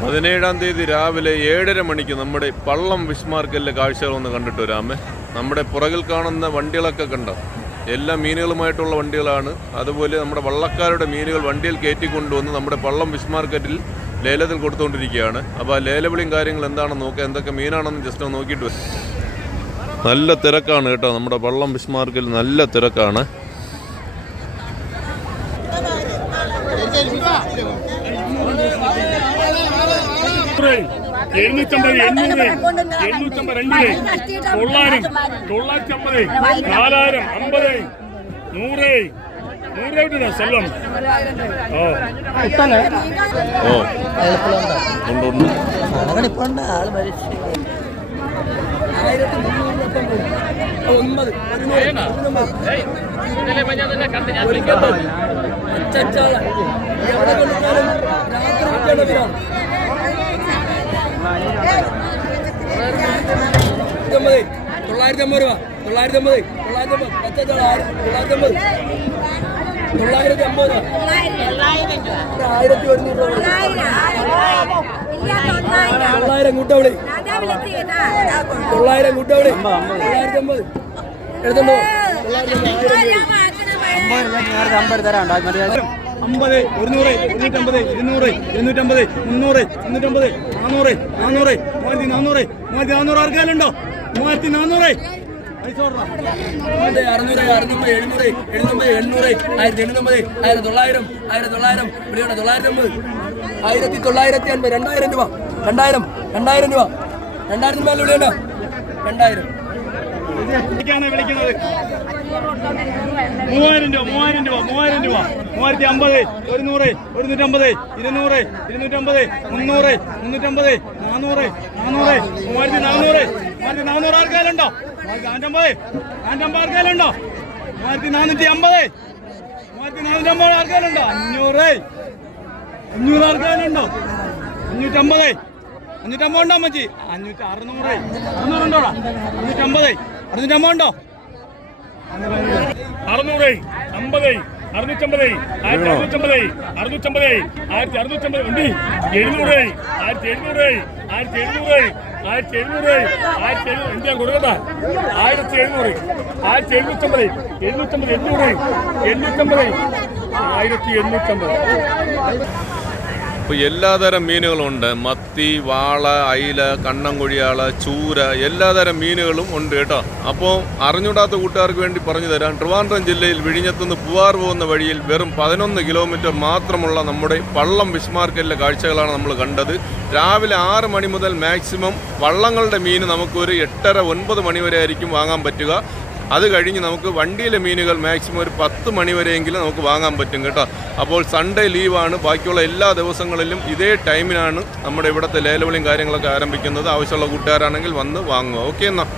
പതിനേഴാം തീയതി രാവിലെ ഏഴര മണിക്ക് നമ്മുടെ പള്ളം വിസ്മാർക്കലിലെ കാഴ്ചകൾ ഒന്ന് കണ്ടിട്ട് വരാമേ. നമ്മുടെ പുറകിൽ കാണുന്ന വണ്ടികളൊക്കെ കണ്ടോ? എല്ലാ മീനുകളുമായിട്ടുള്ള വണ്ടികളാണ്. അതുപോലെ നമ്മുടെ വള്ളക്കാരുടെ മീനുകൾ വണ്ടിയിൽ കയറ്റി കൊണ്ടുവന്ന് നമ്മുടെ പള്ളം വിസ്മാർക്കറ്റിൽ ലേലത്തിൽ കൊടുത്തുകൊണ്ടിരിക്കുകയാണ്. അപ്പോൾ ആ ലേലവിളിയും കാര്യങ്ങൾ എന്താണെന്ന് നോക്കുക എന്തൊക്കെ മീനാണെന്ന് ജസ്റ്റ് ഒന്ന് നോക്കിയിട്ട് നല്ല തിരക്കാണ് കേട്ടോ. നമ്മുടെ പള്ളം ഫിഷ് മാർക്കറ്റിൽ നല്ല തിരക്കാണ്. എഴുന്നൂറ്റമ്പത് എണ്ണൂറ് എണ്ണൂറ്റമ്പത് അഞ്ച് തൊള്ളായിരം തൊള്ളായിരത്തി അമ്പത് നാലായിരം അമ്പത് നൂറ് നൂറ് എവിടെയാ സ്ഥലം? ഓ. ഓ. ഉണ്ട് ഉണ്ട് ആൾ മരിച്ചു. ഒമ്പത്. എവിടെ കൊടുത്താലും രാത്രി വിൽക്കേണ്ട വിധം തൊള്ളായിരത്തി അമ്പത്. രൂപ. തൊള്ളായിരത്തി അമ്പത്. തൊള്ളായിരത്തി അമ്പത്. പച്ചച്ചോള തൊള്ളായിരത്തി അമ്പത്. തൊള്ളായിരത്തി അമ്പത് ആയിരത്തി ഒരുന്നൂറ് രൂപ. തൊള്ളായിരം കൂട്ടവിളി. തൊള്ളായിരം കൂട്ടവിളി തൊള്ളായിരത്തി അമ്പത് എടുത്തുണ്ടോ? അമ്പത് ഒരുന്നൂറ് ഇരുന്നൂറ്റമ്പത് ഇരുന്നൂറ് ഇരുന്നൂറ്റമ്പത് മുന്നൂറ് മുന്നൂറ്റമ്പത് നാനൂറ് നാനൂറ് മൂവായിരത്തി നാനൂറ് മൂവായിരത്തി നാനൂറ് ആർക്കാലുണ്ടോ മൂവായിരത്തി നാനൂറ് പൈസ കൊടുക്കാം അറുന്നൂറ് അറുന്നൂറ് എഴുന്നൂറ് എഴുന്നൂറ് എണ്ണൂറ് ആയിരത്തി എണ്ണൂറ്റമ്പത് ആയിരത്തി തൊള്ളായിരം ആയിരത്തി തൊള്ളായിരം ഇവിടെയാണ് തൊള്ളായിരത്തി അമ്പത് ആയിരത്തി തൊള്ളായിരത്തി അൻപത് രണ്ടായിരം രൂപ രണ്ടായിരം രണ്ടായിരം രൂപ. രണ്ടായിരത്തി മേലെ ഉണ്ടോ? രണ്ടായിരം. മൂവായിരം രൂപ മൂവായിരം രൂപ മൂവായിരം രൂപ. മൂവായിരത്തി അമ്പത് ഒരുന്നൂറ് ഒരുന്നൂറ്റമ്പത് ഇരുന്നൂറ് ഇരുന്നൂറ്റമ്പത് മുന്നൂറ് മുന്നൂറ്റമ്പത് നാനൂറ് നാനൂറ് മൂവായിരത്തി നാനൂറ് മൂവായിരത്തി നാനൂറ് ആൾക്കാരുണ്ടോ? നാനൂറ്റമ്പത് നാനൂറ്റമ്പത് ആൾക്കാരുണ്ടോ? മൂവായിരത്തി നാനൂറ്റി അമ്പത് മൂവായിരത്തി നാനൂറ്റമ്പത് ആൾക്കാരുണ്ടോ? അഞ്ഞൂറ് അഞ്ഞൂറ് ആൾക്കാരുണ്ടോ? അഞ്ഞൂറ്റമ്പത് അഞ്ഞൂറ്റമ്പത് ഉണ്ടോ അമ്മച്ചി? അഞ്ഞൂറ്റി അറുന്നൂറ് അറുന്നൂറുണ്ടോടാ? അഞ്ഞൂറ്റമ്പത്. അറുന്നൂറ്റമ്പത് ഉണ്ടോ അറുന്നൂറ് അമ്പത് അറുന്നൂറ്റമ്പത് ആയിരത്തി അറുന്നൂറ്റമ്പത് അറുന്നൂറ്റമ്പത് ആയിരത്തി അറുന്നൂറ്റമ്പത് ഉണ്ട് എഴുന്നൂറ് ആയിരത്തി എഴുന്നൂറ് ആയിരത്തി എഴുന്നൂറ് ആയിരത്തി എഴുന്നൂറ് ആയിരത്തി എഴുന്നൂറ് ഇന്ത്യ കൊടുക്കട്ടെ ആയിരത്തി എഴുന്നൂറ് ആയിരത്തി എഴുന്നൂറ്റമ്പത് എഴുന്നൂറ്റമ്പത് എണ്ണൂറ് എണ്ണൂറ്റമ്പത് ആയിരത്തി എണ്ണൂറ്റമ്പത്. ഇപ്പോൾ എല്ലാതരം മീനുകളുണ്ട്. മത്തി വാള അയില കണ്ണൻകൊഴിയാള ചൂര എല്ലാതരം മീനുകളും ഉണ്ട് കേട്ടോ. അപ്പോൾ അറിഞ്ഞൂടാത്ത കൂട്ടുകാർക്ക് വേണ്ടി പറഞ്ഞു തരാം. ട്രിവാൻഡ്രം ജില്ലയിൽ വിഴിഞ്ഞത്തുനിന്ന് പൂവാർ പോകുന്ന വഴിയിൽ വെറും പതിനൊന്ന് കിലോമീറ്റർ മാത്രമുള്ള നമ്മുടെ പള്ളം ഫിഷ് മാർക്കറ്റിലെ കാഴ്ചകളാണ് നമ്മൾ കണ്ടത്. രാവിലെ ആറ് മണി മുതൽ മാക്സിമം വള്ളങ്ങളുടെ മീൻ നമുക്കൊരു എട്ടര ഒൻപത് മണി വരെ ആയിരിക്കും വാങ്ങാൻ പറ്റുക. അത് കഴിഞ്ഞ് നമുക്ക് വണ്ടിയിലെ മീനുകൾ മാക്സിമം ഒരു പത്ത് മണി വരെയെങ്കിലും നമുക്ക് വാങ്ങാൻ പറ്റും കേട്ടോ. അപ്പോൾ സൺഡേ ലീവാണ് ബാക്കിയുള്ള എല്ലാ ദിവസങ്ങളിലും ഇതേ ടൈമിനാണ് നമ്മുടെ ഇവിടുത്തെ ലേലവിളിയും കാര്യങ്ങളൊക്കെ ആരംഭിക്കുന്നത്. ആവശ്യമുള്ള കൂട്ടുകാരാണെങ്കിൽ വന്ന് വാങ്ങുക. ഓക്കെ എന്നാൽ